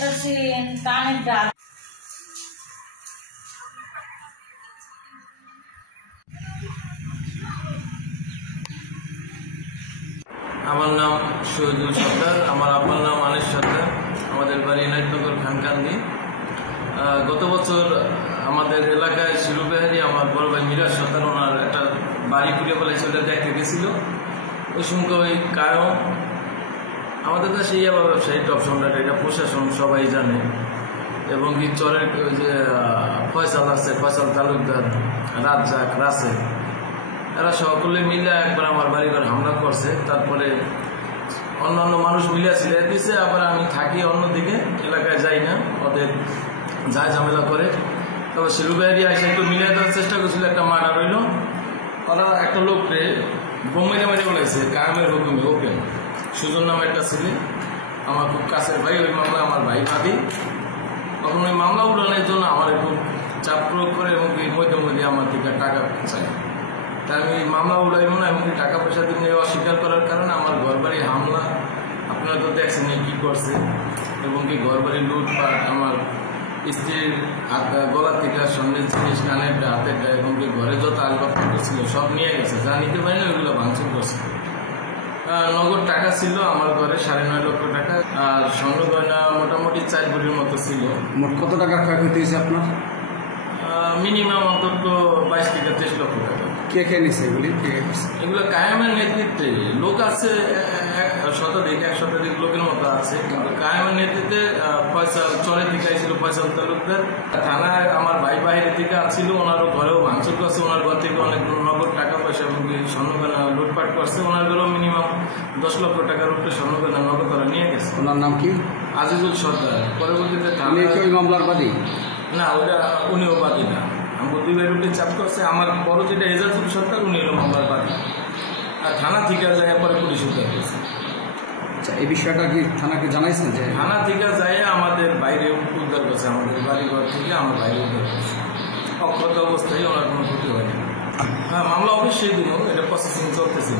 করতেছি কানের ডাল। আমার নাম শহীদুল সরকার, আমার আব্বার নাম আনিস সরকার, আমাদের বাড়ি এনায়তনগর খানকান্দি। গত বছর আমাদের এলাকায় শিলুবিহারি আমার বড় ভাই মিরাজ সরকার ওনার একটা বাড়ি ঘুরে ফেলেছে, ওটা দেখতে গেছিল। ওই সঙ্গে ওই কারণ আমাদের কাছে ইয়াবা ব্যবসায়ী টপ সম্রাট, এটা প্রশাসন সবাই জানে। এবং কি চরের যে ফয়সাল আছে, ফয়সাল তালুকদার, রাজ্জাক, রাসেল, এরা সকলে মিলে একবার আমার বাড়িঘর হামলা করছে। তারপরে অন্যান্য মানুষ মিলে ছিলিয়ে দিছে। আবার আমি থাকি অন্যদিকে, এলাকায় যাই না, ওদের যা ঝামেলা করে। তবে শিলুবিহারি এসে একটু মিলিয়ে দেওয়ার চেষ্টা করছিল, একটা মার্ডার হইল। ওরা একটা লোককে বোম মেরে মেরে বলেছে কামের হুকুমে ওপেন। সুজন নামে একটা ছেলে, আমার খুব কাছের ভাই, ওই মামলা আমার ভাই বাদী। তখন ওই মামলা উড়ানোর জন্য আমার একটু চাপ প্রয়োগ করে এবং মধ্যে মধ্যে আমার থেকে টাকা চাই। তা আমি মামলা উড়াইব না, এমনকি টাকা পয়সা দিয়ে অস্বীকার করার কারণে আমার ঘরবাড়ি হামলা, আপনারা তো দেখছেন কি করছে। এবং কি ঘরবাড়ি লুটপাট, আমার স্ত্রীর গলা থেকে স্বর্ণের জিনিস, কানের হাতের, এবং কি ঘরে যত আসবাবপত্র ছিল সব নিয়ে গেছে। যা নিতে পারি না ওইগুলো ভাঙচুর করছে। নগদ টাকা ছিল আমার ঘরে 9.5 লক্ষ টাকা, আর স্বর্ণ গয়না মোটামুটি 4 ভরির মতো ছিল। মোট কত টাকা ক্ষয়ক্ষতি হয়েছে আপনার? মিনিমাম অন্তত 22 থেকে 23 লক্ষ টাকা। কে কে নিছে এগুলি? এগুলো কায়েমের নেতৃত্বে লোক আছে, 100 লোকের মতো আছে। কিন্তু কায়েমের নেতৃত্বে ফয়সাল চরে থেকে আসছিল, ফয়সাল তালুকদার। থানায় আমার ভাই বাইরে থেকে আসছিল, ওনারও ঘরেও ভাঙচুর করছে। ওনার ঘর থেকে অনেক নগদ টাকা পয়সা এবং স্বর্ণগয়না লুটপাট করছে। ওনার ঘরেও মিনিমাম 10 লক্ষ টাকার উপরে স্বর্ণগয়না নগদ করে নিয়ে গেছে। ওনার নাম কি? আজিজুল সরকার। পরবর্তীতে ওই মামলার বাদী না, ওটা উনিও বাদী না। আমার 2 ভাইয়ের উপরে চাপ করছে। আমার বড় যেটা এজাজুল সরকার, উনি হলো মামলার বাদী। আর থানা থেকে যায় পরে পুলিশ উদ্ধার করছে। আচ্ছা, এই বিষয়টা কি থানাকে জানাইছেন? যে থানা থেকে যায় আমাদের বাইরে উদ্ধার করছে, আমাদের বাড়িঘর থেকে আমার বাইরে উদ্ধার করছে। অক্ষত অবস্থায় ওনার কোনো ক্ষতি হয়নি। হ্যাঁ, মামলা অবশ্যই দিন, এটা প্রসেসিং চলতেছে।